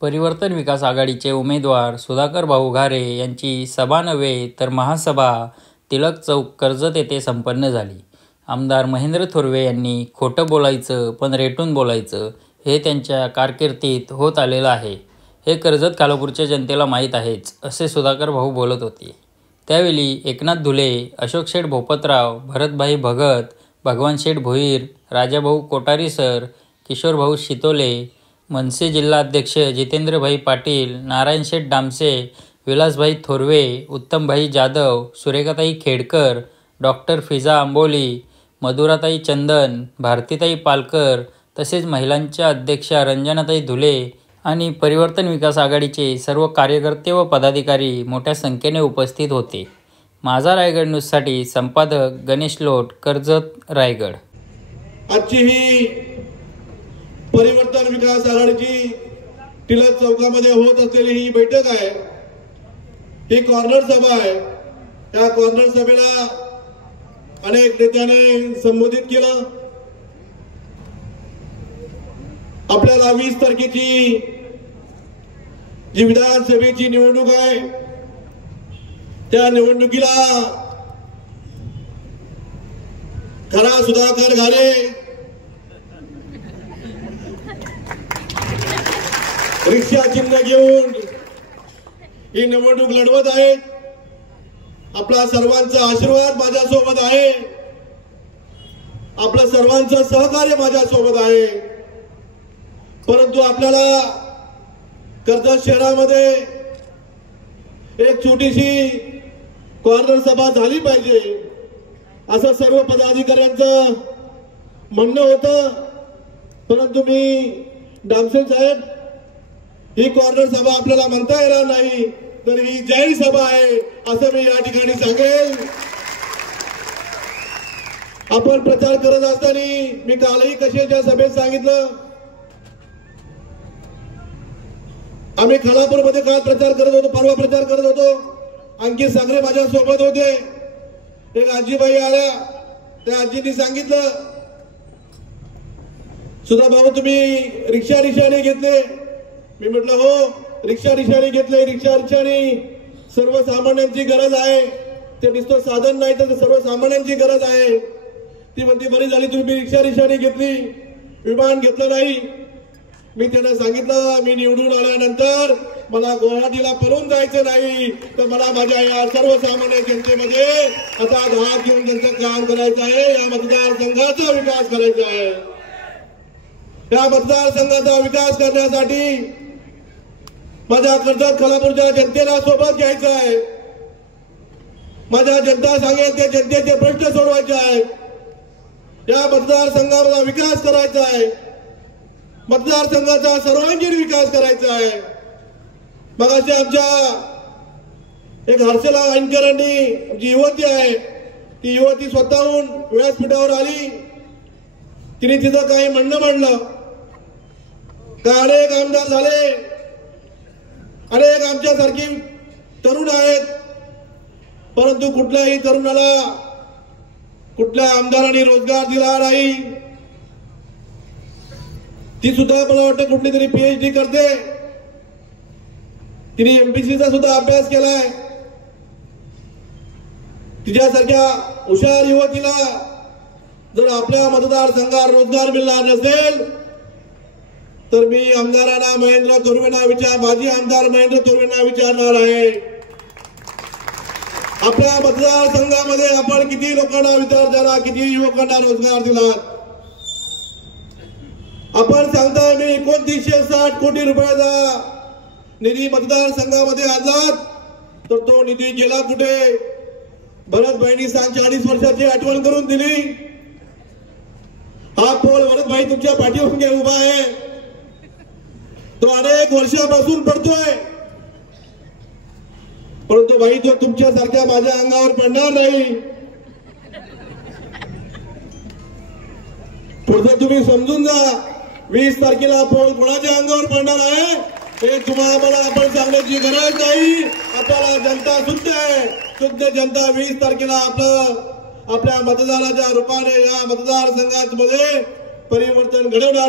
परिवर्तन विकास आघाडीचे उमेदवार सुधाकर भाऊ घारे यांची सभा नव्हे तर महासभा टिळक चौक कर्जत येथे संपन्न झाली. आमदार महेंद्र थोरवे यांनी खोटं बोलायचं पण रेटून बोलायचं हे त्यांच्या कारकिर्दीत होत आलेलं आहे हे कर्जत खालापूरच्या जनतेला माहीत आहेच, असे सुधाकर भाऊ बोलत होते. त्यावेळी एकनाथ धुले, अशोक शेठ भोपतराव, भरतभाई भगत, भगवान शेठ भोईर, राजाभाऊ कोठारी सर, किशोरभाऊ शितोले, मनसे जिल्हाध्यक्ष जितेंद्रभाई पाटील, नारायण शेठ डामसे, विलासभाई थोरवे, उत्तमभाई जाधव, सुरेखाताई खेडकर, डॉक्टर फिजा आंबोली, मधुराताई चंदन, भारतीताई पालकर तसेच महिलांच्या अध्यक्षा रंजनाताई धुले आणि परिवर्तन विकास आघाडीचे सर्व कार्यकर्ते व पदाधिकारी मोठ्या संख्येने उपस्थित होते. माझा रायगड न्यूजसाठी संपादक गणेश लोट, कर्जत, रायगड. आजची ही परिवर्तन विकास आघाडीची टिळक चौकामध्ये होत असलेली ही बैठक आहे. ही कॉर्नर सभा आहे. त्या कॉर्नर सभेला अनेक नेत्यांनी संबोधित केलं. आपल्याला 20 तारखेची जी विधानसभेची निवडणूक आहे त्या निवडणुकीला खरा सुधाकर घारे रिक्षा चिन्ह घेऊन ही निवडणूक लढवत आहेत. आपला सर्वांचा आशीर्वाद माझ्यासोबत आहे. आपलं सर्वांचं सहकार्य माझ्यासोबत आहे. परंतु आपल्याला कर्जत शहरामध्ये एक छोटीशी कॉर्नर सभा झाली पाहिजे असं सर्व पदाधिकाऱ्यांचं म्हणणं होतं. परंतु मी डामसे साहेब, ही कॉर्नर सभा आपल्याला म्हणता येणार नाही, तर ही जाहीर सभा आहे असं मी या ठिकाणी सांगेल. आपण प्रचार करत असताना मी कालही कशाच्या सभेत सांगितलं, आम्ही खालापूरमध्ये काल प्रचार करत होतो, परवा प्रचार करत होतो. अंकित सागरे माझ्या सोबत होते. एक आजीबाई आल्या, त्या आजींनी सांगितलं, सुधा भाऊ तुम्ही रिक्षाने घेतले. मी म्हटलं हो, रिक्षाने घेतले. रिक्षाने सर्वसामान्यांची गरज आहे. ते नुसतं साधन नाही तर सर्वसामान्यांची गरज आहे. ती म्हणते बरी झाली तुम्ही रिक्षाने घेतली, विमान घेतलं नाही. मी त्यांना सांगितलं, मी निवडून आल्यानंतर मला गुवाहाटीला पळून जायचं नाही, तर मला माझ्या या सर्वसामान्य जनतेमध्ये असा हात घेऊन त्यांचं काम करायचं आहे. या मतदारसंघाचा विकास करायचा आहे. या मतदारसंघाचा विकास करण्यासाठी माझ्या कर्जत खालापूरच्या जनतेला सोबत घ्यायचं आहे. माझ्या जनता सांगेल ते जनतेचे प्रश्न सोडवायचे आहेत. या मतदारसंघाचा विकास करायचा आहे. मतदारसंघाचा सर्वांगीण विकास करायचा आहे. मग अशा आमच्या एक हर्षला अँकरांनी जी युवती आहे, ती युवती स्वतःहून व्यासपीठावर आली. तिने तिचं काही म्हणणं मांडलं. का अनेक आमदार झाले, अनेक आमच्यासारखी तरुण आहेत, परंतु कुठल्याही तरुणाला कुठल्या आमदारांनी रोजगार दिला नाही. ती सुद्धा मला वाटतं कुठली तरी PhD करते. तिने MPSCचा सुद्धा अभ्यास केलाय. तिच्यासारख्या हुशार युवतीला जर आपल्या मतदारसंघात रोजगार मिळणार नसेल तर मी आमदारांना महेंद्र थोरवेंना माजी आमदार महेंद्र थोरवेंना विचारणार आहे, आपल्या मतदारसंघामध्ये आपण किती लोकांना विचार दिला, किती युवकांना रोजगार दिला. आपण सांगताय मी 2960 कोटी रुपयाचा निधी मतदारसंघामध्ये आणला, तर तो निधी गेला कुठे? भरतभाईंनी 40 वर्षाची आठवण करून दिली. हा पोल भरतभाई तुमच्या पाठीवर उभा आहे, तो अनेक वर्षापासून पडतोय. परंतु भाई तो तुमच्यासारख्या माझ्या अंगावर पडणार नाही. पुढचं तुम्ही समजून जा. 20 तारखेला पोल कोणाच्या अंगावर पडणार आहे हे तुम्हाला आपण सांगण्याची गरज नाही. आपल्याला जनता शुद्ध आहे. शुद्ध जनता 20 तारखेला आपल्या मतदानाच्या रूपाने या मतदारसंघामध्ये परिवर्तन घडवणार